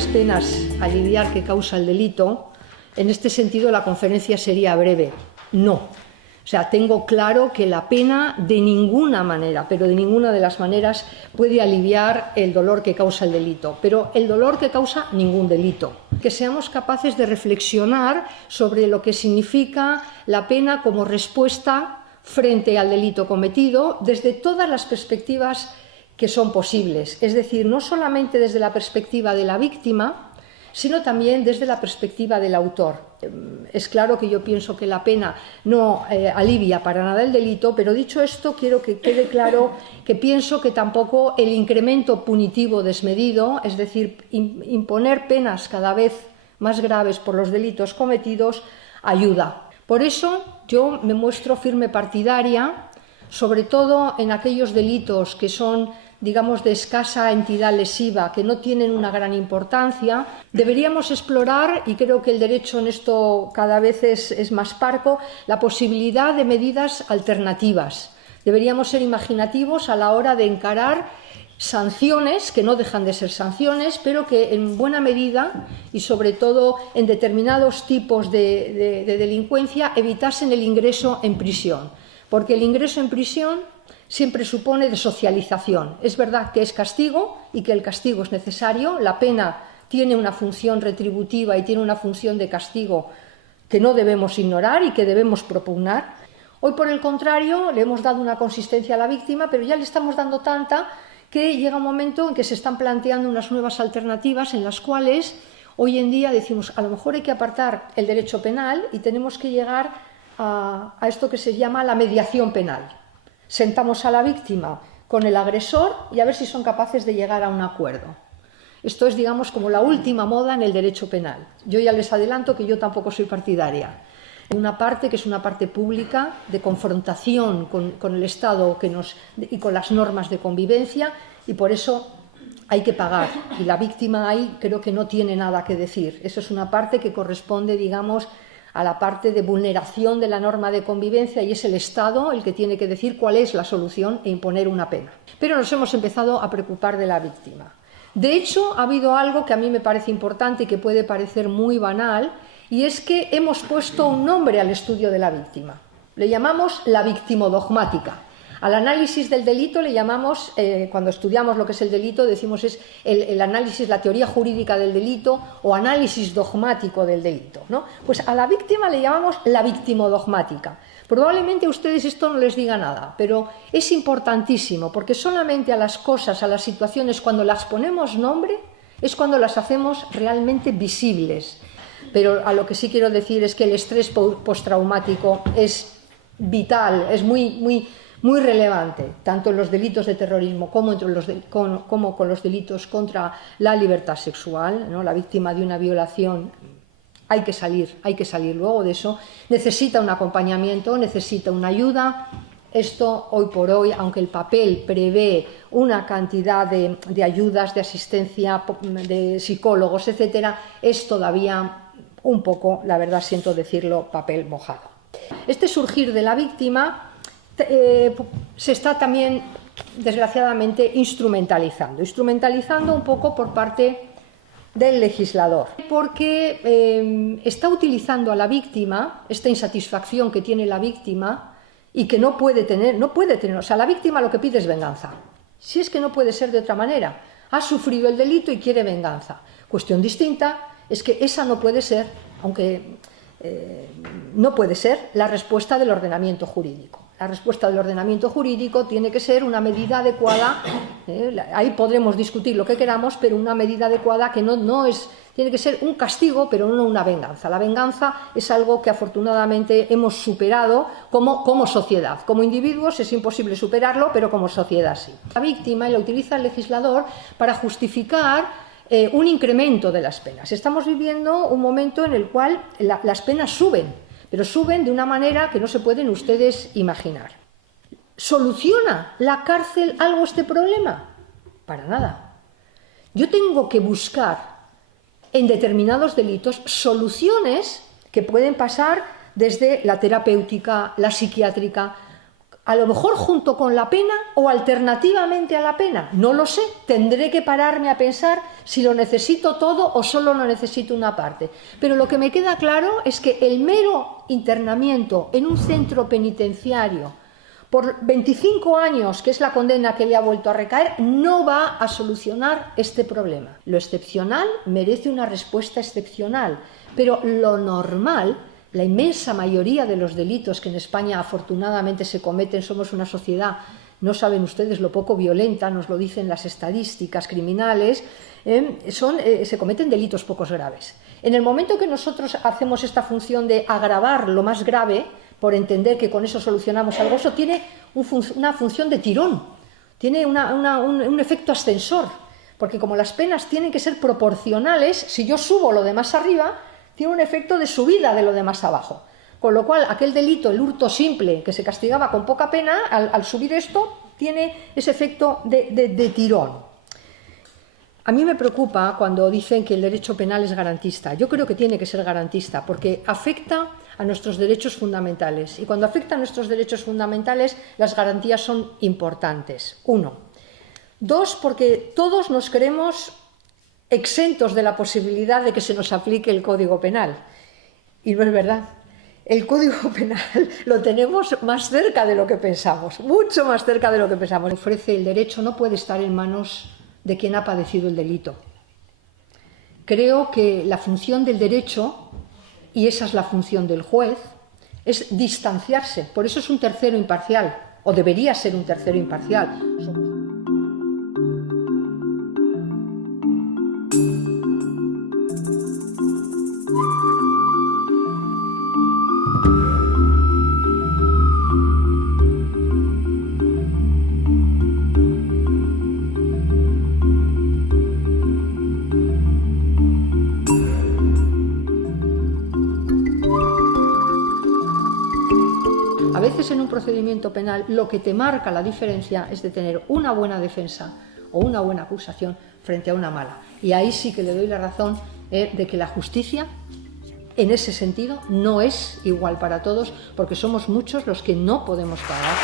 las penas aliviar que causa el delito, en este sentido la conferencia sería breve. No. O sea, tengo claro que la pena de ninguna manera, pero de ninguna de las maneras, puede aliviar el dolor que causa el delito, pero el dolor que causa ningún delito. Que seamos capaces de reflexionar sobre lo que significa la pena como respuesta frente al delito cometido desde todas las perspectivas que son posibles, es decir, no solamente desde la perspectiva de la víctima, sino también desde la perspectiva del autor. Es claro que yo pienso que la pena no alivia para nada el delito, pero dicho esto, quiero que quede claro que pienso que tampoco el incremento punitivo desmedido, es decir, imponer penas cada vez más graves por los delitos cometidos, ayuda. Por eso yo me muestro firme partidaria, sobre todo en aquellos delitos que son, digamos, de escasa entidad lesiva, que no tienen una gran importancia. Deberíamos explorar, y creo que el derecho en esto cada vez es más parco, la posibilidad de medidas alternativas. Deberíamos ser imaginativos a la hora de encarar sanciones, que no dejan de ser sanciones, pero que en buena medida, y sobre todo en determinados tipos de delincuencia, evitasen el ingreso en prisión. Porque el ingreso en prisión siempre supone desocialización. Es verdad que es castigo y que el castigo es necesario, la pena tiene una función retributiva y tiene una función de castigo que no debemos ignorar y que debemos propugnar. Hoy, por el contrario, le hemos dado una consistencia a la víctima, pero ya le estamos dando tanta que llega un momento en que se están planteando unas nuevas alternativas en las cuales hoy en día decimos, a lo mejor hay que apartar el derecho penal y tenemos que llegar a esto que se llama la mediación penal. Sentamos a la víctima con el agresor y a ver si son capaces de llegar a un acuerdo. Esto es, digamos, como la última moda en el derecho penal. Yo ya les adelanto que yo tampoco soy partidaria. Una parte que es una parte pública de confrontación con el Estado y con las normas de convivencia, y por eso hay que pagar. Y la víctima ahí creo que no tiene nada que decir. Eso es una parte que corresponde, digamos, a la parte de vulneración de la norma de convivencia, y es el Estado el que tiene que decir cuál es la solución e imponer una pena. Pero nos hemos empezado a preocupar de la víctima. De hecho, ha habido algo que a mí me parece importante y que puede parecer muy banal, y es que hemos puesto un nombre al estudio de la víctima. Le llamamos la victimodogmática. Al análisis del delito le llamamos, cuando estudiamos lo que es el delito, decimos es el análisis, la teoría jurídica del delito o análisis dogmático del delito, ¿no? Pues a la víctima le llamamos la victimodogmática. Probablemente a ustedes esto no les diga nada, pero es importantísimo, porque solamente a las cosas, a las situaciones, cuando las ponemos nombre, es cuando las hacemos realmente visibles. Pero a lo que sí quiero decir es que el estrés postraumático es vital, es muy relevante, tanto en los delitos de terrorismo como con los delitos contra la libertad sexual, ¿no? La víctima de una violación hay que salir luego de eso, necesita un acompañamiento, necesita una ayuda. Esto hoy por hoy, aunque el papel prevé una cantidad de ayudas, de asistencia, de psicólogos, etcétera, es todavía un poco, la verdad siento decirlo, papel mojado. Este surgir de la víctima se está también, desgraciadamente, instrumentalizando un poco por parte del legislador, porque está utilizando a la víctima, esta insatisfacción que tiene la víctima y que no puede tener, o sea, la víctima lo que pide es venganza, si es que no puede ser de otra manera, ha sufrido el delito y quiere venganza. Cuestión distinta es que esa no puede ser, aunque no puede ser la respuesta del ordenamiento jurídico. La respuesta del ordenamiento jurídico tiene que ser una medida adecuada, ahí podremos discutir lo que queramos, pero una medida adecuada que tiene que ser un castigo, pero no una venganza. La venganza es algo que afortunadamente hemos superado como sociedad. Como individuos es imposible superarlo, pero como sociedad sí. La víctima la utiliza el legislador para justificar un incremento de las penas. Estamos viviendo un momento en el cual las penas suben, pero suben de una manera que no se pueden ustedes imaginar. ¿Soluciona la cárcel algo este problema? Para nada. Yo tengo que buscar en determinados delitos soluciones que pueden pasar desde la terapéutica, la psiquiátrica, A lo mejor junto con la pena o alternativamente a la pena, no lo sé, tendré que pararme a pensar si lo necesito todo o solo lo necesito una parte. Pero lo que me queda claro es que el mero internamiento en un centro penitenciario por 25 años, que es la condena que le ha vuelto a recaer, no va a solucionar este problema. Lo excepcional merece una respuesta excepcional, pero lo normal, la inmensa mayoría de los delitos que en España afortunadamente se cometen, somos una sociedad, no saben ustedes lo poco violenta, nos lo dicen las estadísticas criminales, se cometen delitos pocos graves. En el momento que nosotros hacemos esta función de agravar lo más grave, por entender que con eso solucionamos algo, eso tiene una función de tirón, tiene un efecto ascensor, porque como las penas tienen que ser proporcionales, si yo subo lo de más arriba, tiene un efecto de subida de lo de más abajo. Con lo cual, aquel delito, el hurto simple, que se castigaba con poca pena, al subir esto, tiene ese efecto de tirón. A mí me preocupa cuando dicen que el derecho penal es garantista. Yo creo que tiene que ser garantista, porque afecta a nuestros derechos fundamentales. Y cuando afecta a nuestros derechos fundamentales, las garantías son importantes. 1. 2, porque todos nos creemos exentos de la posibilidad de que se nos aplique el Código Penal. Y no es verdad. El Código Penal lo tenemos más cerca de lo que pensamos, mucho más cerca de lo que pensamos. Ofrece el derecho, no puede estar en manos de quien ha padecido el delito. Creo que la función del derecho, y esa es la función del juez, es distanciarse. Por eso es un tercero imparcial, o debería ser un tercero imparcial. A veces en un procedimiento penal lo que te marca la diferencia es de tener una buena defensa o una buena acusación frente a una mala. Y ahí sí que le doy la razón de que la justicia, en ese sentido, no es igual para todos, porque somos muchos los que no podemos pagar.